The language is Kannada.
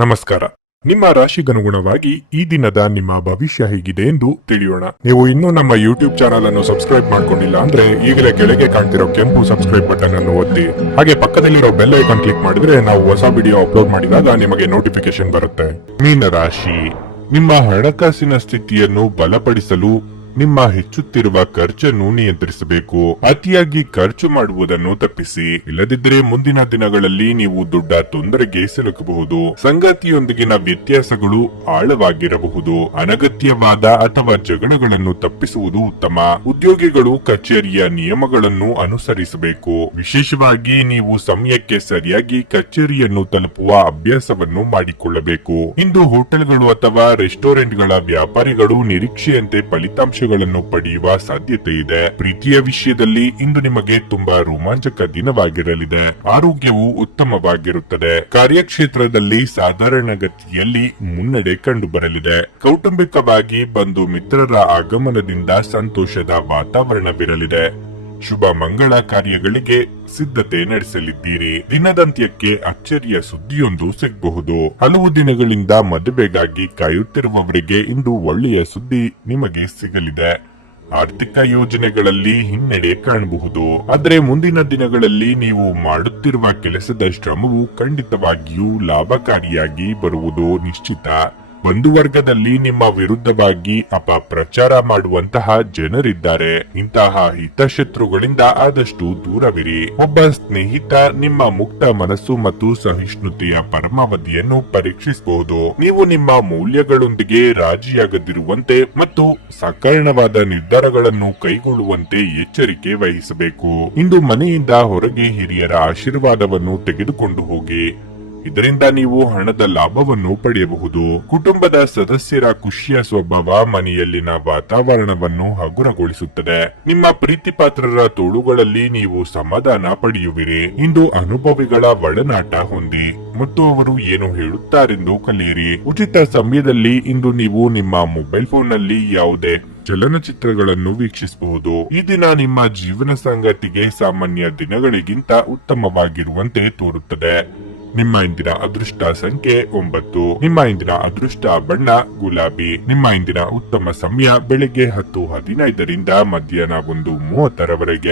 ನಮಸ್ಕಾರ. ನಿಮ್ಮ ರಾಶಿಗನುಗುಣವಾಗಿ ಈ ದಿನದ ನಿಮ್ಮ ಭವಿಷ್ಯ ಹೇಗಿದೆ ಎಂದು ತಿಳಿಯೋಣ. ನೀವು ಇನ್ನೂ ನಮ್ಮ ಯೂಟ್ಯೂಬ್ ಚಾನಲ್ ಅನ್ನು ಸಬ್ಸ್ಕ್ರೈಬ್ ಮಾಡ್ಕೊಂಡಿಲ್ಲ ಅಂದ್ರೆ ಈಗಲೇ ಕೆಳಗೆ ಕಾಣ್ತಿರೋ ಕೆಂಪು ಸಬ್ಸ್ಕ್ರೈಬ್ ಬಟನ್ ಅನ್ನು ಒತ್ತಿ, ಹಾಗೆ ಪಕ್ಕದಲ್ಲಿರೋ ಬೆಲ್ ಐಕಾನ್ ಕ್ಲಿಕ್ ಮಾಡಿದ್ರೆ ನಾವು ಹೊಸ ವಿಡಿಯೋ ಅಪ್ಲೋಡ್ ಮಾಡಿದಾಗ ನಿಮಗೆ ನೋಟಿಫಿಕೇಶನ್ ಬರುತ್ತೆ. ಮೀನ ರಾಶಿ, ನಿಮ್ಮ ಹಣಕಾಸಿನ ಸ್ಥಿತಿಯನ್ನು ಬಲಪಡಿಸಲು ನಿಮ್ಮ ಹೆಚ್ಚುತ್ತಿರುವ ಖರ್ಚನ್ನು ನಿಯಂತ್ರಿಸಬೇಕು. ಅತಿಯಾಗಿ ಖರ್ಚು ಮಾಡುವುದನ್ನು ತಪ್ಪಿಸಿ, ಇಲ್ಲದಿದ್ದರೆ ಮುಂದಿನ ದಿನಗಳಲ್ಲಿ ನೀವು ದೊಡ್ಡ ತೊಂದರೆಗೆ ಸಿಲುಕಬಹುದು. ಸಂಗಾತಿಯೊಂದಿಗಿನ ವ್ಯತ್ಯಾಸಗಳು ಆಳವಾಗಿರಬಹುದು. ಅನಗತ್ಯವಾದ ಅಥವಾ ಜಗಳಗಳನ್ನು ತಪ್ಪಿಸುವುದು ಉತ್ತಮ. ಉದ್ಯೋಗಿಗಳು ಕಚೇರಿಯ ನಿಯಮಗಳನ್ನು ಅನುಸರಿಸಬೇಕು. ವಿಶೇಷವಾಗಿ ನೀವು ಸಮಯಕ್ಕೆ ಸರಿಯಾಗಿ ಕಚೇರಿಯನ್ನು ತಲುಪುವ ಅಭ್ಯಾಸವನ್ನು ಮಾಡಿಕೊಳ್ಳಬೇಕು. ಇಂದು ಹೋಟೆಲ್ಗಳು ಅಥವಾ ರೆಸ್ಟೋರೆಂಟ್ಗಳ ವ್ಯಾಪಾರಿಗಳು ನಿರೀಕ್ಷೆಯಂತೆ ಫಲಿತಾಂಶ ಪಡೆಯುವ ಸಾಧ್ಯತೆ ಇದೆ. ಪ್ರೀತಿಯ ವಿಷಯದಲ್ಲಿ ಇಂದು ನಿಮಗೆ ತುಂಬಾ ರೋಮಾಂಚಕ ದಿನವಾಗಿರಲಿದೆ. ಆರೋಗ್ಯವು ಉತ್ತಮವಾಗಿರುತ್ತದೆ. ಕಾರ್ಯಕ್ಷೇತ್ರದಲ್ಲಿ ಸಾಧಾರಣ ಗತಿಯಲ್ಲಿ ಮುನ್ನಡೆ ಕಂಡುಬರಲಿದೆ. ಕೌಟುಂಬಿಕವಾಗಿ ಬಂಧು ಮಿತ್ರರ ಆಗಮನದಿಂದ ಸಂತೋಷದ ವಾತಾವರಣವಿರಲಿದೆ. ಶುಭ ಮಂಗಳ ಕಾರ್ಯಗಳಿಗೆ ಸಿದ್ಧತೆ ನಡೆಸಲಿದ್ದೀರಿ. ದಿನದಂತ್ಯಕ್ಕೆ ಅಚ್ಚರಿಯ ಸುದ್ದಿಯೊಂದು ಸಿಗಬಹುದು. ಹಲವು ದಿನಗಳಿಂದ ಮದುವೆಗಾಗಿ ಕಾಯುತ್ತಿರುವವರಿಗೆ ಇಂದು ಒಳ್ಳೆಯ ಸುದ್ದಿ ನಿಮಗೆ ಸಿಗಲಿದೆ. ಆರ್ಥಿಕ ಯೋಜನೆಗಳಲ್ಲಿ ಹಿನ್ನಡೆ ಕಾಣಬಹುದು. ಆದರೆ ಮುಂದಿನ ದಿನಗಳಲ್ಲಿ ನೀವು ಮಾಡುತ್ತಿರುವ ಕೆಲಸದ ಶ್ರಮವು ಖಂಡಿತವಾಗಿಯೂ ಲಾಭಕಾರಿಯಾಗಿ ಬರುವುದು ನಿಶ್ಚಿತ. ಬಂಧುವರ್ಗದಲ್ಲಿ ನಿಮ್ಮ ವಿರುದ್ಧವಾಗಿ ಅಪಪ್ರಚಾರ ಮಾಡುವಂತಹ ಜನರಿದ್ದಾರೆ. ಇಂತಹ ಹಿತಶತ್ರುಗಳಿಂದ ಆದಷ್ಟು ದೂರವಿರಿ. ಒಬ್ಬ ಸ್ನೇಹಿತ ನಿಮ್ಮ ಮುಕ್ತ ಮನಸ್ಸು ಮತ್ತು ಸಹಿಷ್ಣುತೆಯ ಪರಮಾವಧಿಯನ್ನು ಪರೀಕ್ಷಿಸಬಹುದು. ನೀವು ನಿಮ್ಮ ಮೌಲ್ಯಗಳೊಂದಿಗೆ ರಾಜಿಯಾಗದಿರುವಂತೆ ಮತ್ತು ಸಕಾರಣವಾದ ನಿರ್ಧಾರಗಳನ್ನು ಕೈಗೊಳ್ಳುವಂತೆ ಎಚ್ಚರಿಕೆ ವಹಿಸಬೇಕು. ಇಂದು ಮನೆಯಿಂದ ಹೊರಗೆ ಹಿರಿಯರ ಆಶೀರ್ವಾದವನ್ನು ತೆಗೆದುಕೊಂಡು ಹೋಗಿ. ಇದರಿಂದ ನೀವು ಹಣದ ಲಾಭವನ್ನು ಪಡೆಯಬಹುದು. ಕುಟುಂಬದ ಸದಸ್ಯರ ಖುಷಿಯ ಸ್ವಭಾವ ಮನೆಯಲ್ಲಿನ ವಾತಾವರಣವನ್ನು ಹಗುರಗೊಳಿಸುತ್ತದೆ. ನಿಮ್ಮ ಪ್ರೀತಿ ಪಾತ್ರರ ತೋಳುಗಳಲ್ಲಿ ನೀವು ಸಮಾಧಾನ ಪಡೆಯುವಿರಿ. ಇಂದು ಅನುಭವಿಗಳ ಒಡನಾಟ ಹೊಂದಿ ಮತ್ತು ಅವರು ಏನು ಹೇಳುತ್ತಾರೆಂದು ಕಲಿಯಿರಿ. ಉಚಿತ ಸಮಯದಲ್ಲಿ ಇಂದು ನೀವು ನಿಮ್ಮ ಮೊಬೈಲ್ ಫೋನ್ ನಲ್ಲಿ ಯಾವುದೇ ಚಲನಚಿತ್ರಗಳನ್ನು ವೀಕ್ಷಿಸಬಹುದು. ಈ ದಿನ ನಿಮ್ಮ ಜೀವನ ಸಂಗಾತಿಗೆ ಸಾಮಾನ್ಯ ದಿನಗಳಿಗಿಂತ ಉತ್ತಮವಾಗಿರುವಂತೆ ತೋರುತ್ತದೆ. ನಿಮ್ಮ ಇಂದಿನ ಅದೃಷ್ಟ ಸಂಖ್ಯೆ 9. ನಿಮ್ಮ ಇಂದಿನ ಅದೃಷ್ಟ ಬಣ್ಣ ಗುಲಾಬಿ. ನಿಮ್ಮ ಇಂದಿನ ಉತ್ತಮ ಸಮಯ ಬೆಳಿಗ್ಗೆ 10:15 ಮಧ್ಯಾಹ್ನ 1:30 ರವರೆಗೆ.